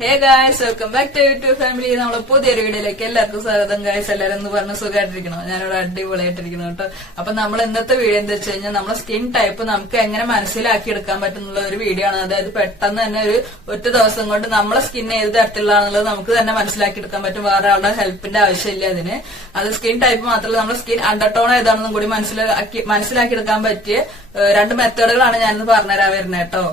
Hey guys welcome back to YouTube family നമ്മളെ പുതിയൊരു വീഡിയോയിലേക്ക് എല്ലാവർക്കും സ്വാഗതം. ഗായ്സ് എല്ലാവരും എന്ന് പറഞ്ഞ് സുഖമായിട്ടിരിക്കണം ഞാനിവിടെ അടിപൊളിയായിട്ടിരിക്കുന്നു കേട്ടോ. അപ്പൊ നമ്മൾ ഇന്നത്തെ വീഡിയോ എന്താ വെച്ച് കഴിഞ്ഞാൽ നമ്മളെ സ്കിൻ ടൈപ്പ് നമുക്ക് എങ്ങനെ മനസ്സിലാക്കി എടുക്കാൻ പറ്റുന്നുള്ള ഒരു വീഡിയോ ആണ്. അതായത് പെട്ടെന്ന് തന്നെ ഒരു ഒറ്റ ദിവസം കൊണ്ട് നമ്മളെ സ്കിൻ ഏത് തരത്തിലുള്ളതാണെന്നുള്ളത് നമുക്ക് തന്നെ മനസ്സിലാക്കി എടുക്കാൻ പറ്റും. വേറെ ആളുടെ ഹെൽപ്പിന്റെ ആവശ്യമില്ല അതിന്. അത് സ്കിൻ ടൈപ്പ് മാത്രമല്ല നമ്മുടെ സ്കിൻ അണ്ടർടോൺ ഏതാണെന്നും കൂടി മനസ്സിലാക്കി മനസ്സിലാക്കി എടുക്കാൻ പറ്റിയ രണ്ട് മെത്തേഡുകളാണ് ഞാനിന്ന് പറഞ്ഞുതരാൻ വരുന്നത് കേട്ടോ.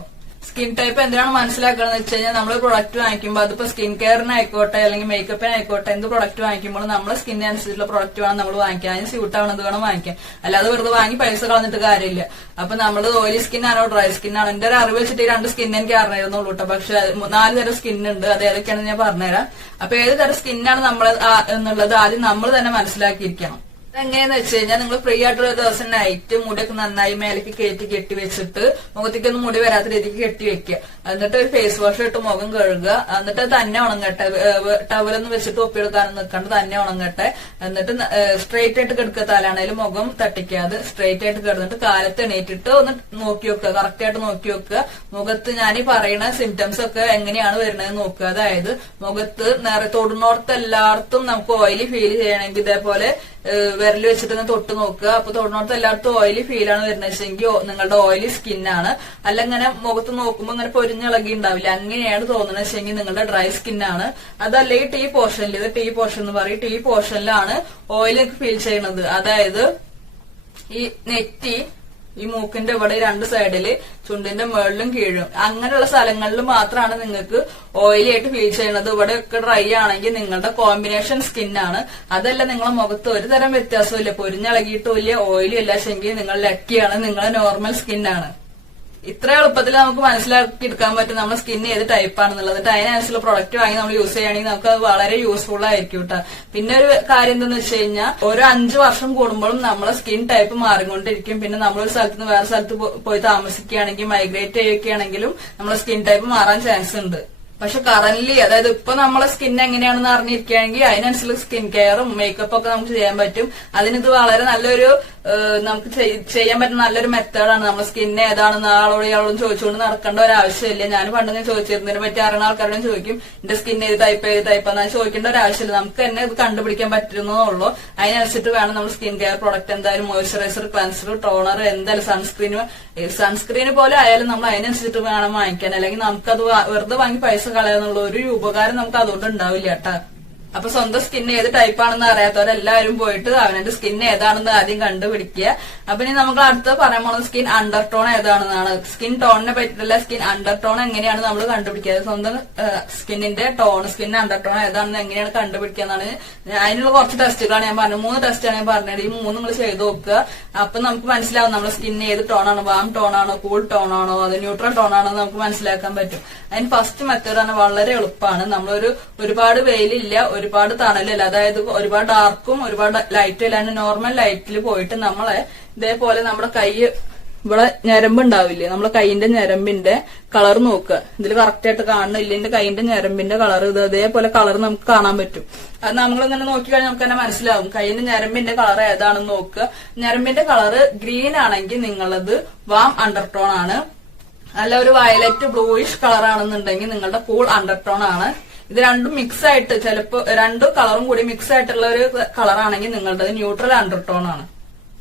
സ്കിൻ ടൈപ്പ് എന്തിനാണ് മനസ്സിലാക്കണമെന്ന് വെച്ച് കഴിഞ്ഞാൽ നമ്മൾ പ്രൊഡക്റ്റ് വാങ്ങിക്കുമ്പോൾ അതിപ്പോ സ്കിൻ കെയറിനായിക്കോട്ടെ അല്ലെങ്കിൽ മേക്കപ്പിനായിക്കോട്ടെ എന്ത് പ്രൊഡക്റ്റ് വാങ്ങിക്കുമ്പോൾ നമ്മൾ സ്കിന്നിന് അനുസരിച്ചുള്ള പ്രൊഡക്റ്റ് വേണം നമ്മൾ വാങ്ങിക്കാൻ. അതിന് സ്യൂട്ട് ആവണത് വേണം വാങ്ങിക്കാൻ. അല്ലാതെ വെറുതെ വാങ്ങി പൈസ കളഞ്ഞിട്ട് കാര്യമില്ല. അപ്പൊ നമ്മൾ ഓയിലി സ്കിൻ ആണോ ഡ്രൈ സ്കിൻ ആണോ? എന്റെ ഒരു അറിവ് വെച്ചിട്ട് രണ്ട് സ്കിൻ എനിക്ക് അറിഞ്ഞിരുന്നുള്ളൂ കേട്ടോ പക്ഷെ നാല് തരം ഉണ്ട്. അത് ഏതൊക്കെയാണെന്ന് ഞാൻ പറഞ്ഞുതരാം. അപ്പൊ ഏത് തരം സ്കിന്നാണ് നമ്മൾ എന്നുള്ളത് ആദ്യം നമ്മൾ തന്നെ മനസ്സിലാക്കിയിരിക്കണം. എങ്ങനെയാന്ന് വെച്ച് കഴിഞ്ഞാൽ നിങ്ങൾ ഫ്രീ ആയിട്ടുള്ള ദിവസം നൈറ്റ് മുടിയൊക്കെ നന്നായി മേലേക്ക് കയറ്റി കെട്ടി വെച്ചിട്ട് മുഖത്തേക്കൊന്നും മുടി വരാത്ത രീതിക്ക് കെട്ടി വെക്കുക. എന്നിട്ട് ഒരു ഫേസ് വാഷ് ഇട്ട് മുഖം കഴുകുക. എന്നിട്ട് തന്നെ ഉണങ്ങട്ടെ. ടവലൊന്നും വെച്ചിട്ട് ഒപ്പിയെടുക്കാനും നിൽക്കണ്ട. തന്നെ ഉണങ്ങട്ടെ. എന്നിട്ട് സ്ട്രെയിറ്റ് ആയിട്ട് കിടക്കുക. തലാണേലും മുഖം തട്ടിക്കാതെ സ്ട്രെയിറ്റ് ആയിട്ട് കിടന്നിട്ട് കാലത്ത് എണീറ്റിട്ട് ഒന്ന് നോക്കി വെക്കുക. കറക്റ്റ് ആയിട്ട് നോക്കി വെക്കുക. മുഖത്ത് ഞാൻ ഈ പറയുന്ന സിംറ്റംസ് ഒക്കെ എങ്ങനെയാണ് വരുന്നത് നോക്കുക. അതായത് മുഖത്ത് നേരെ തൊടുന്നോടത്ത് എല്ലായിടത്തും നമുക്ക് ഓയിലി ഫീൽ ചെയ്യണമെങ്കിൽ ഇതേപോലെ വിരൽ വെച്ചിട്ട് ഒന്ന് തൊട്ട് നോക്കുക. അപ്പൊ തൊടുന്നോടത്ത് എല്ലായിടത്തും ഓയിലി ഫീൽ ആണ് വരുന്നത്. വെച്ചെങ്കിൽ നിങ്ങളുടെ ഓയിലി സ്കിന്നാണ് അല്ല ഇങ്ങനെ മുഖത്ത് നോക്കുമ്പോൾ ഇങ്ങനെ പൊരിഞ്ഞിളകി ഉണ്ടാവില്ല. അങ്ങനെയാണ് തോന്നുന്നത്. വെച്ചെങ്കിൽ നിങ്ങളുടെ ഡ്രൈ സ്കിന്നാണ് അതല്ലെങ്കിൽ ടീ പോർഷനിൽ ഇത് ടീ പോർഷൻ എന്ന് പറയും. ടീ പോർഷനിലാണ് ഓയിൽ ഫീൽ ചെയ്യണത് അതായത് ഈ നെറ്റി ഈ മൂക്കിന്റെ ഇവിടെ രണ്ട് സൈഡിൽ ചുണ്ടിന്റെ മുകളിലും കീഴും. അങ്ങനെയുള്ള സ്ഥലങ്ങളിൽ മാത്രമാണ് നിങ്ങൾക്ക് ഓയിലി ആയിട്ട് ഫീൽ ചെയ്യുന്നത്. ഇവിടെ ഒക്കെ ഡ്രൈ ആണെങ്കിൽ നിങ്ങളുടെ കോമ്പിനേഷൻ സ്കിന്നാണ് അതല്ല നിങ്ങളെ മുഖത്ത് ഒരു തരം വ്യത്യാസമില്ല പൊരിഞ്ഞിളകിയിട്ടുമില്ല ഓയിലും ഇല്ല ശെങ്കിൽ നിങ്ങൾ ലക്കിയാണ് നിങ്ങളെ നോർമൽ സ്കിന്നാണ് ഇത്ര എളുപ്പത്തിൽ നമുക്ക് മനസ്സിലാക്കി എടുക്കാൻ പറ്റും നമ്മുടെ സ്കിൻ ഏത് ടൈപ്പ് ആണെന്നുള്ളത്. എന്നിട്ട് അതിനനുസരിച്ചുള്ള പ്രൊഡക്റ്റ് വാങ്ങി നമ്മൾ യൂസ് ചെയ്യുകയാണെങ്കിൽ നമുക്ക് അത് വളരെ യൂസ്ഫുൾ ആയിരിക്കും കേട്ടോ പിന്നെ ഒരു കാര്യം എന്താണെന്ന് വെച്ച് കഴിഞ്ഞാൽ ഓരോ അഞ്ച് വർഷം കൂടുമ്പോഴും നമ്മളെ സ്കിൻ ടൈപ്പ് മാറിക്കൊണ്ടിരിക്കും. പിന്നെ നമ്മളൊരു സ്ഥലത്ത് നിന്ന് വേറെ സ്ഥലത്ത് പോയി താമസിക്കുകയാണെങ്കിൽ മൈഗ്രേറ്റ് ചെയ്യുകയാണെങ്കിലും നമ്മളെ സ്കിൻ ടൈപ്പ് മാറാൻ ചാൻസ് ഉണ്ട്. പക്ഷെ കറന്റ്ലി അതായത് ഇപ്പൊ നമ്മളെ സ്കിൻ എങ്ങനെയാണെന്ന് അറിഞ്ഞിരിക്കുകയാണെങ്കിൽ അതിനനുസരിച്ച് സ്കിൻ കെയറും മേക്കപ്പ് ഒക്കെ നമുക്ക് ചെയ്യാൻ പറ്റും. അതിനിത് വളരെ നല്ലൊരു നമുക്ക് ചെയ്യാൻ പറ്റുന്ന നല്ലൊരു മെത്തേഡാണ് നമ്മുടെ സ്കിൻ ഏതാണെന്ന് ആളോട് ഇയാളോടും ചോദിച്ചുകൊണ്ട് നടക്കേണ്ട ഒരു ആവശ്യമില്ല. ഞാൻ പണ്ട് ഞാൻ ചോദിച്ചിരുന്നതിനെ പറ്റി അറിയുന്ന ആൾക്കാരോടും ചോദിക്കും എന്റെ സ്കിൻ ഏത് ടൈപ്പ് ഏത് ടൈപ്പ് എന്നാൽ ചോദിക്കേണ്ട ഒരു ആവശ്യമില്ല. നമുക്ക് തന്നെ ഇത് കണ്ടുപിടിക്കാൻ പറ്റുന്നതുള്ളൂ അതിനനുസരിച്ച് വേണം നമ്മൾ സ്കിൻ കെയർ പ്രോഡക്റ്റ് എന്തായാലും മോയ്സ്ചറൈസർ ക്ലൻസർ ടോണർ എന്തായാലും സൺസ്ക്രീൻ സൺസ്ക്രീന് പോലെ ആയാലും നമ്മൾ അതിനനുസരിച്ചിട്ട് വേണം വാങ്ങിക്കാൻ. അല്ലെങ്കിൽ നമുക്കത് വെറുതെ വാങ്ങി പൈസ കളയാന്നുള്ള ഒരു ഉപകാരം നമുക്ക് അതുകൊണ്ട് ഉണ്ടാവില്ല കേട്ടാ. അപ്പൊ സ്വന്തം സ്കിൻ ഏത് ടൈപ്പാണെന്ന് അറിയാത്തവരെല്ലാവരും പോയിട്ട് അവനന്റെ സ്കിൻ ഏതാണെന്ന് ആദ്യം കണ്ടുപിടിക്കുക. അപ്പൊ ഇനി നമുക്ക് അടുത്ത് പറയാൻ പോകുന്നത് സ്കിൻ അണ്ടർ ടോൺ ഏതാണെന്നാണ്. സ്കിൻ ടോണിനെ പറ്റിയിട്ടല്ല സ്കിൻ അണ്ടർ ടോൺ എങ്ങനെയാണ് നമ്മൾ കണ്ടുപിടിക്കുക? സ്വന്തം സ്കിന്നിന്റെ ടോൺ സ്കിൻ അണ്ടർ ടോൺ ഏതാണെന്ന് എങ്ങനെയാണ് കണ്ടുപിടിക്കുക എന്നാണ്. അതിനുള്ള കുറച്ച് ടെസ്റ്റുകളാണ് ഞാൻ പറഞ്ഞത്. മൂന്ന് ടെസ്റ്റാണ് ഞാൻ പറഞ്ഞത്. ഈ മൂന്ന് നമ്മൾ ചെയ്ത് നോക്കുക. അപ്പൊ നമുക്ക് മനസ്സിലാവും നമ്മുടെ സ്കിൻ ഏത് ടോണാണ് വാം ടോൺ ആണോ കൂൾ ടോൺ ആണോ അത് ന്യൂട്രൽ ടോൺ ആണോ എന്ന് നമുക്ക് മനസ്സിലാക്കാൻ പറ്റും. അതിന് ഫസ്റ്റ് മെത്തേഡ് ആണ് വളരെ എളുപ്പമാണ്. നമ്മളൊരു ഒരുപാട് വെയിലില്ല ഒരുപാട് തണലില്ല അതായത് ഒരുപാട് ഡാർക്കും ഒരുപാട് ലൈറ്റും ഇല്ലാണ്ട് നോർമൽ ലൈറ്റിൽ പോയിട്ട് നമ്മളെ ഇതേപോലെ നമ്മുടെ കൈ ഇവിടെ ഞരമ്പ് ഉണ്ടാവില്ലേ നമ്മളെ കൈയിന്റെ ഞരമ്പിന്റെ കളർ നോക്കുക. ഇതിൽ കറക്റ്റ് ആയിട്ട് കാണുന്നില്ല എന്റെ കൈയിന്റെ ഞരമ്പിന്റെ കളർ ഇത് അതേപോലെ കളർ നമുക്ക് കാണാൻ പറ്റും. അത് നമ്മളിങ്ങനെ നോക്കിക്കഴിഞ്ഞാൽ നമുക്ക് തന്നെ മനസ്സിലാവും. കൈയിന്റെ ഞരമ്പിന്റെ കളർ ഏതാണെന്ന് നോക്കുക. ഞരമ്പിന്റെ കളർ ഗ്രീൻ ആണെങ്കിൽ നിങ്ങളത് വാം അണ്ടർടോൺ ആണ്. അല്ല ഒരു വയലറ്റ് ബ്ലൂയിഷ് കളർ ആണെന്നുണ്ടെങ്കിൽ നിങ്ങളുടെ കൂൾ അണ്ടർടോൺ ആണ്. ഇത് രണ്ടും മിക്സ് ആയിട്ട് ചിലപ്പോ രണ്ടു കളറും കൂടി മിക്സ് ആയിട്ടുള്ള ഒരു കളറാണെങ്കിൽ നിങ്ങളുടെ ന്യൂട്രൽ അണ്ടർടോൺ ആണ്.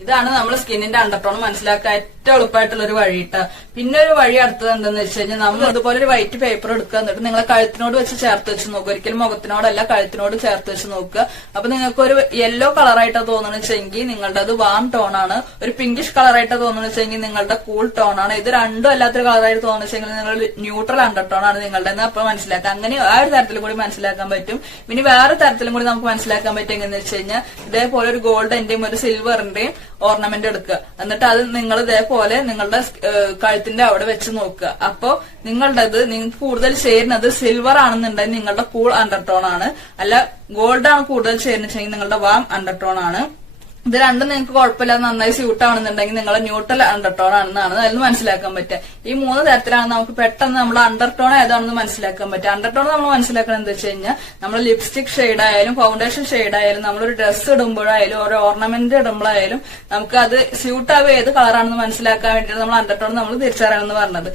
ഇതാണ് നമ്മൾ സ്കിന്നിന്റെ അണ്ടർടോൺ മനസ്സിലാക്കാൻ ഏറ്റവും എളുപ്പമായിട്ടുള്ള ഒരു വഴി കേട്ടോ പിന്നെ ഒരു വഴി അടുത്തത് എന്താണെന്ന് വെച്ച് കഴിഞ്ഞാൽ നമ്മൾ ഇതുപോലെ ഒരു വൈറ്റ് പേപ്പർ എടുക്കുക. എന്നിട്ട് നിങ്ങളെ കഴുത്തിനോട് വെച്ച് ചേർത്ത് വെച്ച് നോക്കുക. ഒരിക്കലും മുഖത്തിനോടല്ല കഴുത്തിനോട് ചേർത്ത് വെച്ച് നോക്കുക. അപ്പൊ നിങ്ങൾക്ക് ഒരു യെല്ലോ കളറായിട്ടാ തോന്നുന്നു വെച്ചെങ്കിൽ നിങ്ങളുടെ അത് വാം ടോൺ ആണ്. ഒരു പിങ്കിഷ് കളറായിട്ടാ തോന്നുന്നു വെച്ചെങ്കിൽ നിങ്ങളുടെ കൂൾ ടോൺ ആണ്. ഇത് രണ്ടും അല്ലാത്തൊരു കളറായിട്ട് തോന്നുന്നു വെച്ചെങ്കിൽ നിങ്ങൾ ന്യൂട്രൽ അണ്ടർടോൺ ആണ് നിങ്ങളുടെ അപ്പൊ മനസ്സിലാക്കാം അങ്ങനെ ആ ഒരു തരത്തിൽ കൂടി മനസ്സിലാക്കാൻ പറ്റും. പിന്നെ വേറെ തരത്തിലും കൂടി നമുക്ക് മനസ്സിലാക്കാൻ പറ്റും എങ്ങനെയെന്ന് വെച്ച് കഴിഞ്ഞാൽ ഇതേപോലെ ഒരു ഗോൾഡിന്റെയും ഒരു സിൽവറിന്റെയും ഓർണമെന്റ് എടുക്കുക. എന്നിട്ട് അത് നിങ്ങൾ ഇതേപോലെ നിങ്ങളുടെ കഴുത്തിന്റെ അവിടെ വെച്ച് നോക്കുക. അപ്പോ നിങ്ങളുടേത് നിങ്ങൾക്ക് കൂടുതൽ ചേരുന്നത് സിൽവർ ആണെന്നുണ്ടെങ്കിൽ നിങ്ങളുടെ കൂൾ അണ്ടർടോൺ ആണ്. അല്ല ഗോൾഡ് ആണ് കൂടുതൽ ചേരുന്നത് നിങ്ങളുടെ വാം അണ്ടർടോൺ ആണ്. ഇത് രണ്ടും നിങ്ങൾക്ക് കുഴപ്പമില്ല നന്നായി സ്യൂട്ട് ആണെന്നുണ്ടെങ്കിൽ നിങ്ങൾ ന്യൂട്രൽ അണ്ടർടോൺ ആണെന്നാണ് അതിൽ നിന്ന് മനസ്സിലാക്കാൻ പറ്റുക. ഈ മൂന്ന് തരത്തിലാണ് നമുക്ക് പെട്ടെന്ന് നമ്മൾ അണ്ടർടോൺ ഏതാണെന്ന് മനസ്സിലാക്കാൻ പറ്റുക. അണ്ടർടോൺ നമ്മൾ മനസ്സിലാക്കണം എന്താ വെച്ച് കഴിഞ്ഞാൽ നമ്മൾ ലിപ്സ്റ്റിക് ഷെയ്ഡ് ആയാലും ഫൗണ്ടേഷൻ ഷെയ്ഡ് ആയാലും നമ്മളൊരു ഡ്രസ്സ് ഇടുമ്പോഴായാലും ഓരോ ഓർണമെന്റ് ഇടുമ്പോഴായാലും നമുക്ക് അത് സ്യൂട്ട് ആവുക ഏത് കളറാണെന്ന് മനസ്സിലാക്കാൻ വേണ്ടിയിട്ട് നമ്മൾ അണ്ടർടോൺ നമ്മൾ തിരിച്ചറിയണമെന്ന് പറഞ്ഞത്.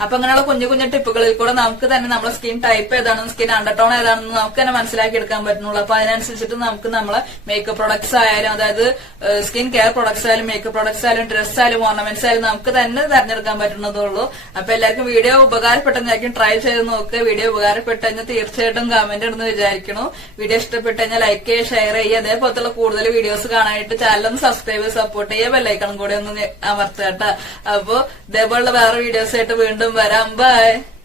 അപ്പ- അങ്ങനെയുള്ള കുഞ്ഞു കുഞ്ഞു ടിപ്പുകളിൽ കൂടെ നമുക്ക് തന്നെ നമ്മുടെ സ്കിൻ ടൈപ്പ് ഏതാണെന്ന് സ്കിൻ അണ്ടർടോൺ ഏതാണെന്ന് നമുക്ക് തന്നെ മനസ്സിലാക്കി എടുക്കാൻ പറ്റുന്നുള്ളൂ. അപ്പൊ അതിനനുസരിച്ചിട്ട് നമുക്ക് നമ്മളെ മേക്കപ്പ് പ്രൊഡക്ട്സ് ആയാലും അതായത് സ്കിൻ കെയർ പ്രൊഡക്ട്സ് ആയാലും മേക്കപ്പ് പ്രൊഡക്ട്സ് ആയാലും ഡ്രസ് ആയാലും ഓർണമെന്റ്സ് ആയാലും നമുക്ക് തന്നെ തെരഞ്ഞെടുക്കാൻ പറ്റുന്നതുള്ളൂ അപ്പൊ എല്ലാവർക്കും വീഡിയോ ഉപകാരപ്പെട്ടെന്നായിരിക്കും. ട്രൈ ചെയ്ത് നോക്കുക വീഡിയോ ഉപകാരപ്പെട്ടു തീർച്ചയായിട്ടും കമന്റ് ഇടുന്നു വിചാരിക്കുന്നു. വീഡിയോ ഇഷ്ടപ്പെട്ടു കഴിഞ്ഞാൽ ലൈക്ക് ചെയ്യുക ഷെയർ ചെയ്യുക. അതേപോലത്തുള്ള കൂടുതൽ വീഡിയോസ് കാണാനായിട്ട് ചാനലും സബ്സ്ക്രൈബ് സപ്പോർട്ട് ചെയ്യുക ബെല്ലൈക്കണം കൂടെ ഒന്ന് അമർത്തുക കേട്ടോ. അപ്പോ ഇതേപോലുള്ള വേറെ വീഡിയോസ് ആയിട്ട് വീണ്ടും But I'm bye.